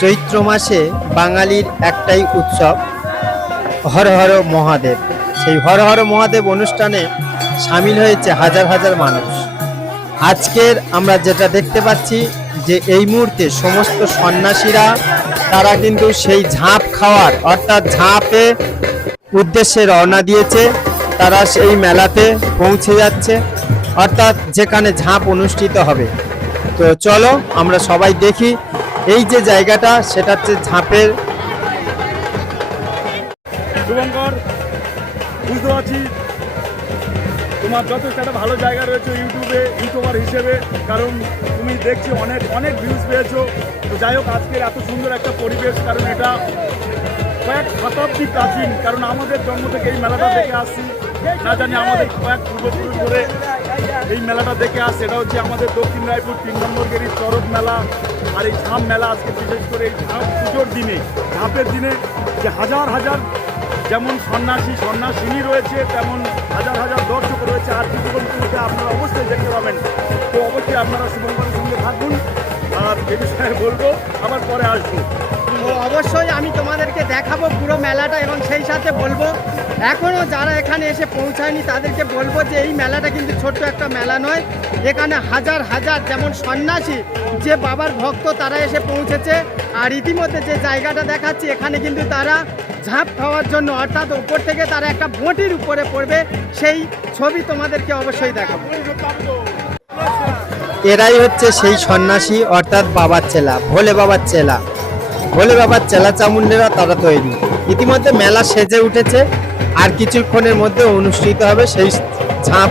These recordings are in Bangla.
চৈত্র মাসে বাঙালির একটাই উৎসব, হর হর মহাদেব। সেই হর হর মহাদেব অনুষ্ঠানে সামিল হয়েছে হাজার হাজার মানুষ। আজকের আমরা যেটা দেখতে পাচ্ছি যে এই মুহূর্তে সমস্ত সন্ন্যাসীরা, তারা কিন্তু সেই ঝাঁপ খাওয়ার, অর্থাৎ ঝাঁপে উদ্দেশ্যে রওনা দিয়েছে। তারা সেই মেলাতে পৌঁছে যাচ্ছে, অর্থাৎ যেখানে ঝাঁপ অনুষ্ঠিত হবে। তো চলো আমরা সবাই দেখি এই যে জায়গাটা, সেটা হচ্ছে ঝাঁপের শুভঙ্কর, বুঝতে পারছি তোমার যথেষ্ট একটা ভালো জায়গা রয়েছে ইউটিউবে, ইউটিউবার হিসেবে, কারণ তুমি দেখছি অনেক অনেক ভিউজ পেয়েছ। তো যাই হোক, আজকের এত সুন্দর একটা পরিবেশ, কারণ এটা কয়েক শতাব্দী প্রাচীন, কারণ আমাদের জন্ম থেকে এই মেলাটা দেখে আসছি। না জানি আমাদের কয়েক পূর্বপুরুষ ধরে এই মেলাটা দেখে আস, সেটা হচ্ছে আমাদের দক্ষিণ রায়পুর তিন নম্বর গেরি চরক মেলা আর এই ঝাঁপ মেলা আজকে বিশেষ করে এই ঝাঁপ পুজোর দিনে ঝাঁপের দিনে যে হাজার হাজার যেমন সন্ন্যাসী, সন্ন্যাসিনী রয়েছে, তেমন হাজার হাজার দর্শক রয়েছে। আর কিছুক্ষণ আপনারা অবশ্যই দেখতে পাবেন। তো অবশ্যই আপনারা শুভঙ্করের সঙ্গে থাকুন। বলব পরে আসব। অবশ্যই আমি তোমাদেরকে দেখাবো পুরো মেলাটা এবং সেই সাথে বলব এখনও যারা এখানে এসে পৌঁছায়নি তাদেরকে বলব যে এই মেলাটা কিন্তু ছোট্ট একটা মেলা নয়, এখানে হাজার হাজার যেমন সন্ন্যাসী, যে বাবার ভক্ত তারা এসে পৌঁছেছে, আর ইতিমধ্যে যে জায়গাটা দেখাচ্ছি, এখানে কিন্তু তারা ঝাঁপ খাওয়ার জন্য, অর্থাৎ ওপর থেকে তারা একটা বটির উপরে পড়বে, সেই ছবি তোমাদেরকে অবশ্যই দেখাবো। এরাই হচ্ছে সেই সন্ন্যাসী অর্থাৎ বাবার চেলা, ভোলে বাবার চেলা। ভোলে বাবার চেলা চামুন্ডেরা তারা তৈরি। ইতিমধ্যে মেলা সেজে উঠেছে আর কিছুক্ষণের মধ্যে অনুষ্ঠিত হবে সেই ঝাঁপ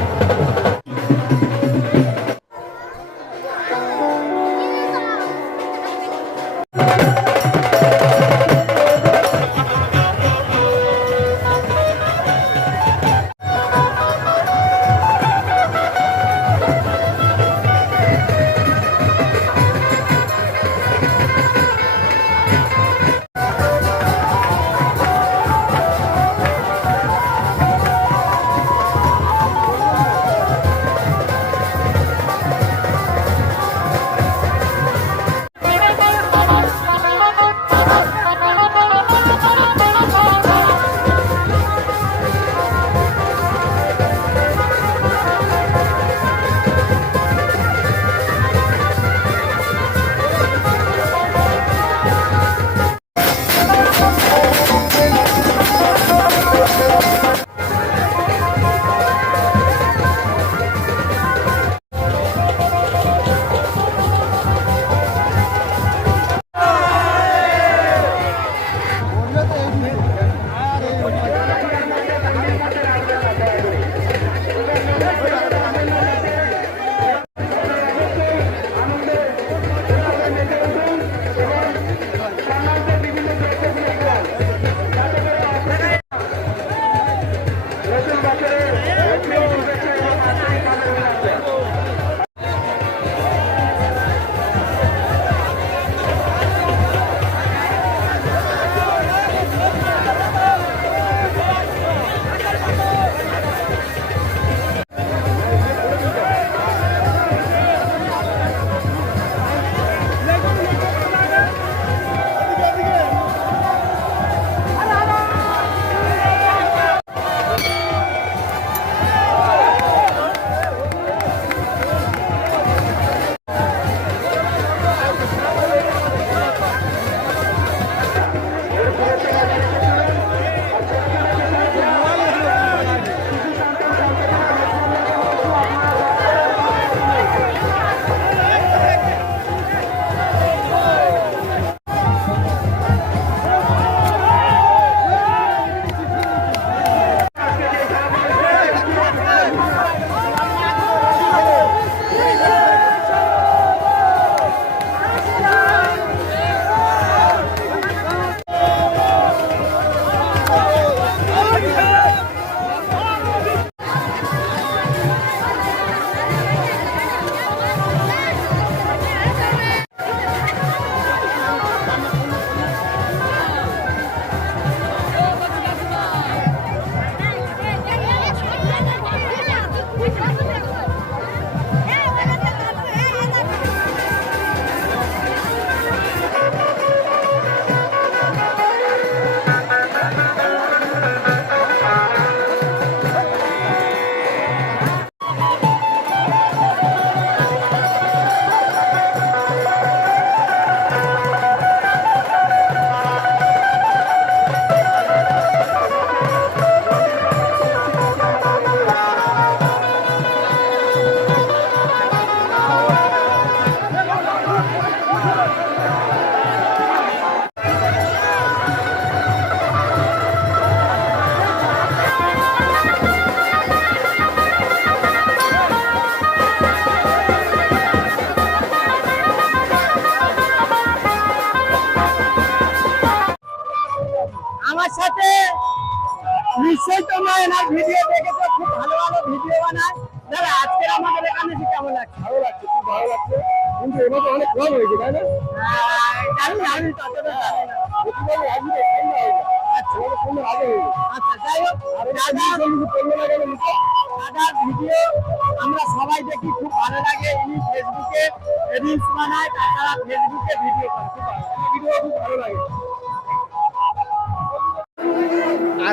খুব ভালো ভালো ভিডিও বানায় দাদা আজকের আমাদের এখানে এসে কেমন লাগছে? ভালো লাগছে খুব ভালো লাগছে। কিন্তু এবার অনেক কম হয়েছে তাই না? জানি আমি ততটা জানি না। প্রতিবারই সন্ধ্যা হয়ে আচ্ছা। ওটা আগে হয়ে আচ্ছা যাই হোক এই দাদা দাদা কিছু না কেন দাদার ভিডিও আমরা সবাই দেখি খুব ভালো লাগে। ইনি ফেসবুকে রিলস বানায় তাছাড়া ফেসবুকে ভিডিও করে। ভিডিও খুব ভালো লাগে।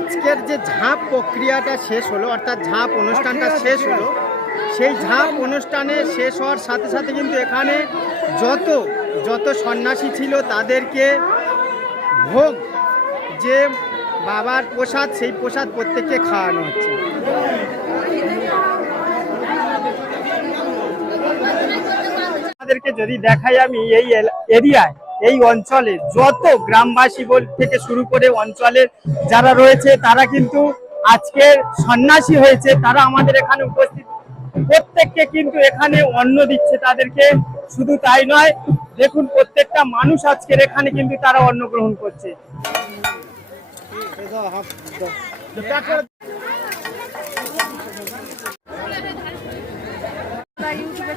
আজকের যে ঝাঁপ প্রক্রিয়াটা শেষ হলো অর্থাৎ ঝাঁপ অনুষ্ঠানটা শেষ হলো সেই ঝাঁপ অনুষ্ঠানে শেষ হওয়ার সাথে সাথে কিন্তু এখানে যত যত সন্ন্যাসী ছিল তাদেরকে ভোগ যে বাবার প্রসাদ সেই প্রসাদ প্রত্যেককে খাওয়ানো হচ্ছে। আপনাদেরকে যদি দেখাই আমি এই এরিয়ায় এই অঞ্চলে যত গ্রামবাসী থেকে শুরু করে অঞ্চলের যারা রয়েছে, তারা কিন্তু আজকের সন্ন্যাসী হয়েছে। তারা আমাদের এখানে উপস্থিত। প্রত্যেককে কিন্তু এখানে অন্ন দিচ্ছে তাদেরকে। শুধু তাই নয়, দেখুন প্রত্যেকটা মানুষ আজকের এখানে কিন্তু তারা অন্ন গ্রহণ করছে। ইউটিউবে